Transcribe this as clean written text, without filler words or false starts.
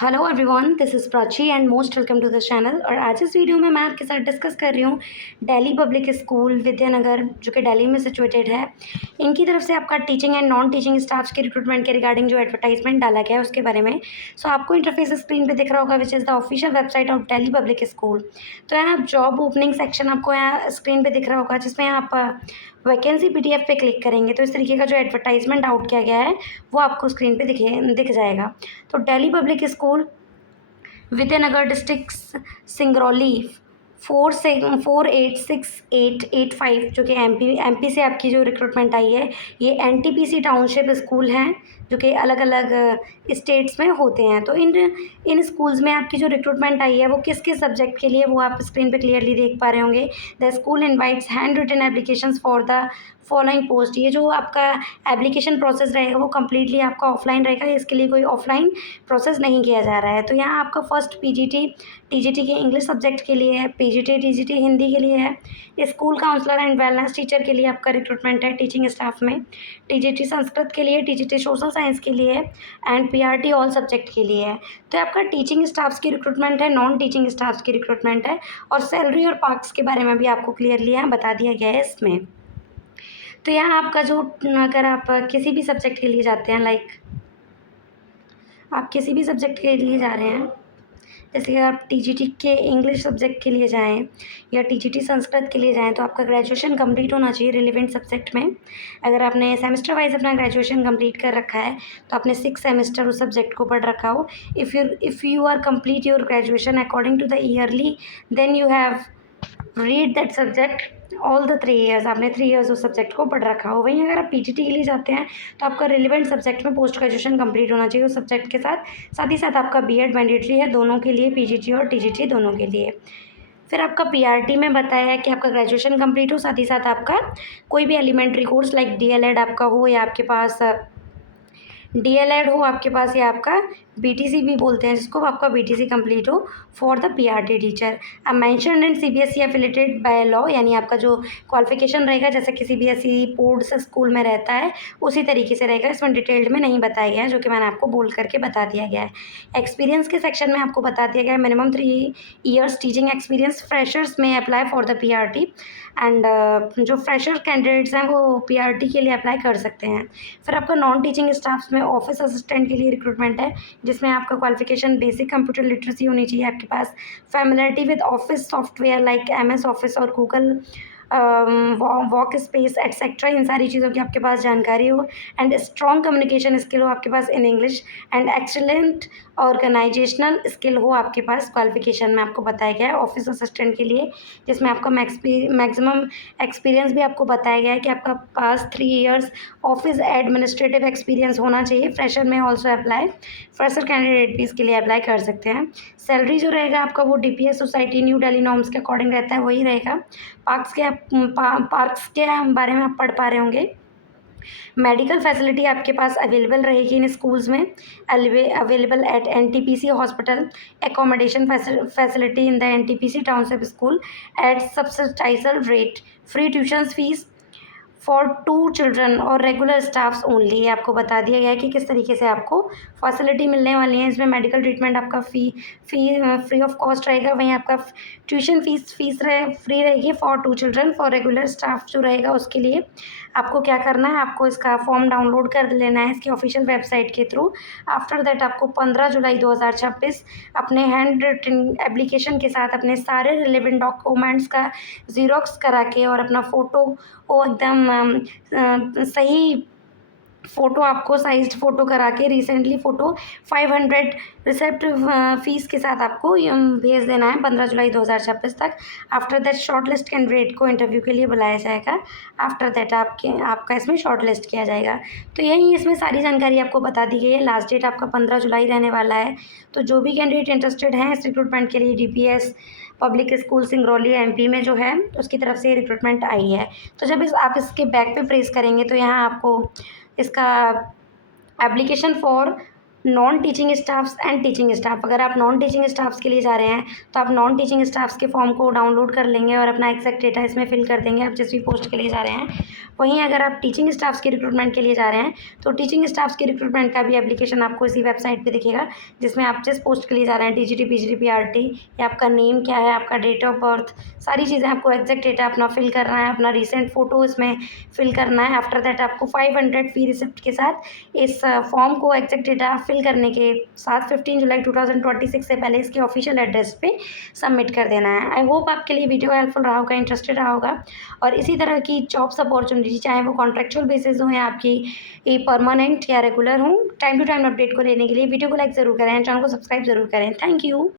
Hello everyone, this is Prachi and most welcome to the channel. और आज इस video में मैं आपके साथ डिस्कस कर रही हूँ दिल्ली पब्लिक स्कूल विद्यानगर, जो कि दिल्ली में सिचुएटेड है। इनकी तरफ से आपका teaching and non teaching staffs के रिक्रूटमेंट के रिगार्डिंग जो एडवर्टाइजमेंट डाला गया है उसके बारे में। सो आपको इंटरफेस स्क्रीन पे दिख रहा होगा, which is the official website of Delhi public school. तो यहाँ आप जॉब ओपनिंग सेक्शन आपको यहाँ स्क्रीन पे दिख रहा होगा, जिसमें आप वैकेंसी पीडीएफ पे क्लिक करेंगे तो इस तरीके का जो एडवर्टाइजमेंट आउट किया गया है वो आपको स्क्रीन पे दिख जाएगा। तो Delhi public school Vidyanagar district Singrauli 486885, जो कि एमपी से आपकी जो रिक्रूटमेंट आई है। ये एनटीपीसी टाउनशिप स्कूल हैं जो कि अलग अलग स्टेट्स में होते हैं। तो इन स्कूल्स में आपकी जो रिक्रूटमेंट आई है वो किस किस सब्जेक्ट के लिए, वो आप स्क्रीन पे क्लियरली देख पा रहे होंगे। The school invites hand written applications for the following post. ये जो आपका एप्लीकेशन प्रोसेस रहेगा वो कम्प्लीटली आपका ऑफलाइन रहेगा, इसके लिए कोई ऑफलाइन प्रोसेस नहीं किया जा रहा है। तो यहाँ आपका फर्स्ट पीजीटी टीजीटी के इंग्लिश सब्जेक्ट के लिए है, पीजीटी टीजीटी हिंदी के लिए है। School counsellor and wellness teacher के लिए आपका रिक्रूटमेंट है टीचिंग स्टाफ में। टीजीटी संस्कृत के लिए, टीजीटी सोशल साइंस के लिए एंड पीआरटी ऑल सब्जेक्ट के लिए है। तो आपका टीचिंग स्टाफ्स की रिक्रूटमेंट है, नॉन टीचिंग स्टाफ्स की रिक्रूटमेंट है। और सैलरी और पार्क्स के बारे में भी आपको क्लियरली यहाँ बता दिया गया है इसमें। तो यहाँ आपका जो, अगर आप किसी भी सब्जेक्ट के लिए जाते हैं, लाइक आप किसी भी सब्जेक्ट के लिए जा रहे हैं, जैसे कि आप टीजीटी के इंग्लिश सब्जेक्ट के लिए जाएं या टीजीटी संस्कृत के लिए जाएं, तो आपका ग्रेजुएशन कंप्लीट होना चाहिए रिलेवेंट सब्जेक्ट में। अगर आपने सेमेस्टर वाइज अपना ग्रेजुएशन कंप्लीट कर रखा है तो आपने 6 सेमेस्टर उस सब्जेक्ट को पढ़ रखा हो। If you are complete your graduation according to the yearly, then you have read that subject all the 3 years. आपने 3 ईयर्स उस सब्जेक्ट को पढ़ रखा हो। वहीं अगर आप पीजीटी के लिए जाते हैं तो आपका रिलेवेंट सब्जेक्ट में पोस्ट ग्रेजुएशन कंप्लीट होना चाहिए उस सब्जेक्ट के साथ ही साथ आपका बीएड मैंडेटरी है दोनों के लिए, पीजीटी और टीजीटी दोनों के लिए। फिर आपका पीआरटी में बताया है कि आपका ग्रेजुएशन कंप्लीट हो, साथ ही साथ आपका कोई भी एलिमेंट्री कोर्स लाइक डीएलएड आपका हो, या आपके पास डीएलएड हो आपके पास, या आपका बीटीसी भी बोलते हैं जिसको, आपका बीटीसी कंप्लीट हो फॉर द पीआरटी टीचर। अब mentioned in CBSE affiliated by law, यानी आपका जो क्वालिफिकेशन रहेगा जैसे कि सीबीएसई बोर्ड से स्कूल में रहता है उसी तरीके से रहेगा। इसमें डिटेल्ड में नहीं बताया गया है, जो कि मैंने आपको बोल करके बता दिया गया है। एक्सपीरियंस के सेक्शन में आपको बता दिया गया है minimum 3 years teaching experience freshers में apply for the PRT and जो फ्रेशर कैंडिडेट्स हैं वो पीआरटी के लिए अप्लाई कर सकते हैं। फिर आपका नॉन टीचिंग स्टाफ्स में ऑफिस असिस्टेंट के लिए रिक्रूटमेंट है, जिसमें आपका क्वालिफिकेशन बेसिक कंप्यूटर लिटरेसी होनी चाहिए, आपके पास familiarity with office software like MS Office और गूगल वर्क स्पेस एटसेट्रा, इन सारी चीज़ों की आपके पास जानकारी हो एंड स्ट्रॉन्ग कम्युनिकेशन स्किल हो आपके पास in English and excellent organisational skill हो आपके पास। क्वालिफिकेशन में आपको बताया गया है ऑफिस असिस्टेंट के लिए, जिसमें आपका मैक्सिमम एक्सपीरियंस भी आपको बताया गया है कि आपका पास 3 ईयर्स ऑफिस एडमिनिस्ट्रेटिव एक्सपीरियंस होना चाहिए। फ्रेशर में ऑल्सो अप्लाई, फ्रेशर कैंडिडेट भी इसके लिए अप्लाई कर सकते हैं। सैलरी जो रहेगा आपका वो DPS society new Delhi norms के अकॉर्डिंग रहता है, वही रहेगा। पार्क्स के बारे में आप पढ़ पा रहे होंगे। मेडिकल फैसिलिटी आपके पास अवेलेबल रहेगी इन स्कूल्स में, available at NTPC hospital, accommodation facility in the NTPC township school eight subsidised rate, free tuition fees for 2 children और रेगुलर स्टाफ्स ओनली। आपको बता दिया गया है कि किस तरीके से आपको फैसिलिटी मिलने वाली है। इसमें मेडिकल ट्रीटमेंट आपका फ्री ऑफ कॉस्ट रहेगा। वहीं आपका ट्यूशन फीस फ्री रहेगी for 2 children. For regular staff जो रहेगा उसके लिए आपको क्या करना है, आपको इसका फॉर्म डाउनलोड कर लेना है इसकी ऑफिशियल वेबसाइट के थ्रू। आफ्टर दैट आपको 15 जुलाई 2026 अपने हैंड रिटन एप्लीकेशन के साथ अपने सारे रिलेवेंट डॉक्यूमेंट्स का ज़ीरॉक्स करा के और अपना फ़ोटो वो एकदम सही फ़ोटो, आपको साइज्ड फ़ोटो करा के रिसेंटली फ़ोटो 500 रिसिप्ट फ़ीस के साथ आपको भेज देना है 15 जुलाई 2026 तक। After that short list candidate को इंटरव्यू के लिए बुलाया जाएगा। आफ्टर दैट आपका इसमें शॉर्ट लिस्ट किया जाएगा। तो यही इसमें सारी जानकारी आपको बता दी गई है। लास्ट डेट आपका 15 जुलाई रहने वाला है। तो जो भी कैंडिडेट इंटरेस्टेड हैं इस रिक्रूटमेंट के लिए, DPS public school Singrauli MP में जो है उसकी तरफ से रिक्रूटमेंट आई है। तो जब आप इसके बैक पे प्रेस करेंगे तो यहाँ आपको इसका application for non teaching staffs and teaching staff. अगर आप नॉन टीचिंग स्टाफ्स के लिए जा रहे हैं तो आप नॉन टीचिंग स्टाफ्स के फॉर्म को डाउनलोड कर लेंगे और अपना एग्जैक्ट डेटा इसमें फिल कर देंगे आप जिस भी पोस्ट के लिए जा रहे हैं। वहीं अगर आप टीचिंग स्टाफ्स के रिक्रूटमेंट के लिए जा रहे हैं तो टीचिंग स्टाफ्स के रिक्रूटमेंट का भी एप्लीकेशन आपको इसी वेबसाइट पे दिखेगा, जिसमें आप जिस पोस्ट के लिए जा रहे हैं, टीजीटी, पीजीटी, पीआरटी, या आपका नेम क्या है, आपका डेट ऑफ बर्थ, सारी चीज़ें आपको एग्जैक्ट डेटा अपना फिल करना है, अपना रिसेंट फ़ोटो इसमें फिल करना है। आफ्टर दैट आपको 500 फ़ी रिसिप्ट के साथ इस फॉर्म को एग्जैक्ट डेटा फिल करने के साथ 15 जुलाई 2026 से पहले इसके ऑफिशियल एड्रेस पे सबमिट कर देना है। आई होप आपके लिए वीडियो हेल्पफुल रहा होगा, इंटरेस्टेड रहा होगा, और इसी तरह की जॉब्स अपॉर्चुनिटी चाहे वो कॉन्ट्रेक्चुअल बेसिस हो या आपकी ये परमानेंट या रेगुलर हो, टाइम टू टाइम अपडेट को लेने के लिए वीडियो को लाइक ज़रूर करें, चैनल को सब्सक्राइब ज़रूर करें। Thank you.